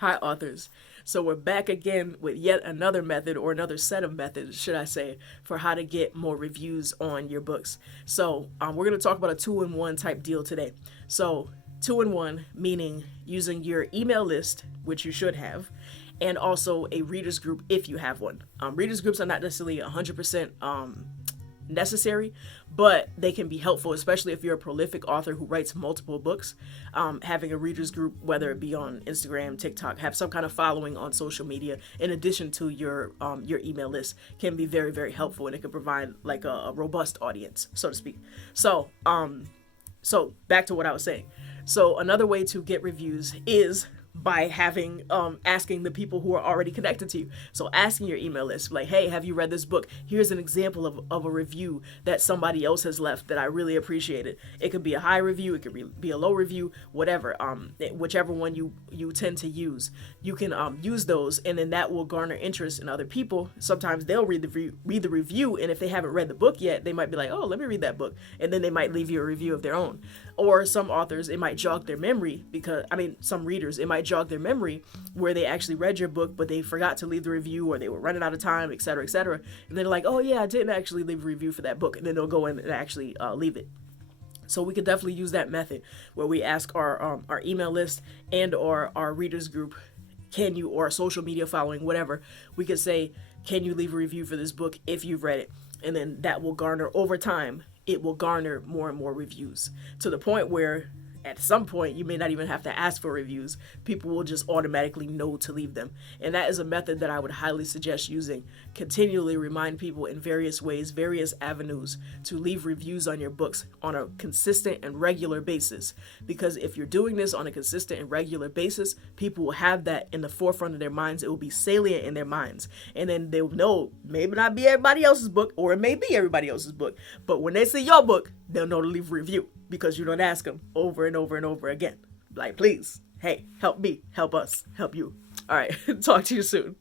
Hi, authors. So we're back again with yet another method, or another set of methods, should I say, for how to get more reviews on your books. So we're going to talk about a two-in-one type deal today. So two-in-one meaning using your email list, which you should have, and also a readers group if you have one. Readers groups are not necessarily 100% necessary, but they can be helpful, especially if you're a prolific author who writes multiple books. Having a readers group, whether it be on Instagram, TikTok, have some kind of following on social media in addition to your email list, can be very, very helpful, and it can provide like a robust audience, so to speak. So back to what I was saying. So another way to get reviews is by having asking the people who are already connected to you. So asking your email list, like, hey, have you read this book? Here's an example of a review that somebody else has left that I really appreciated. It could be a high review, it could be a low review, whatever. Whichever one you tend to use, you can use those, and then that will garner interest in other people. Sometimes they'll read the review, and if they haven't read the book yet, they might be like, oh, let me read that book, and then they might leave you a review of their own. Or some authors, it might jog their memory, because some readers, it might jog their memory where they actually read your book, but they forgot to leave the review, or they were running out of time, etc., etc. And they're like, oh yeah, I didn't actually leave a review for that book, and then they'll go in and actually leave it. So we could definitely use that method where we ask our email list and or our readers group, can you, or social media following, whatever, we could say, can you leave a review for this book if you've read it? And then that will garner, over time, it will garner more and more reviews, to the point where at some point you may not even have to ask for reviews. People will just automatically know to leave them. And that is a method that I would highly suggest using. Continually remind people in various ways, various avenues, to leave reviews on your books on a consistent and regular basis. Because if you're doing this on a consistent and regular basis, people will have that in the forefront of their minds. It will be salient in their minds. And then they'll know, maybe not be everybody else's book, or it may be everybody else's book, but when they see your book, they'll know to leave a review, because you don't ask them over and over and over again. Like, please, hey, help me, help us, help you. All right, talk to you soon.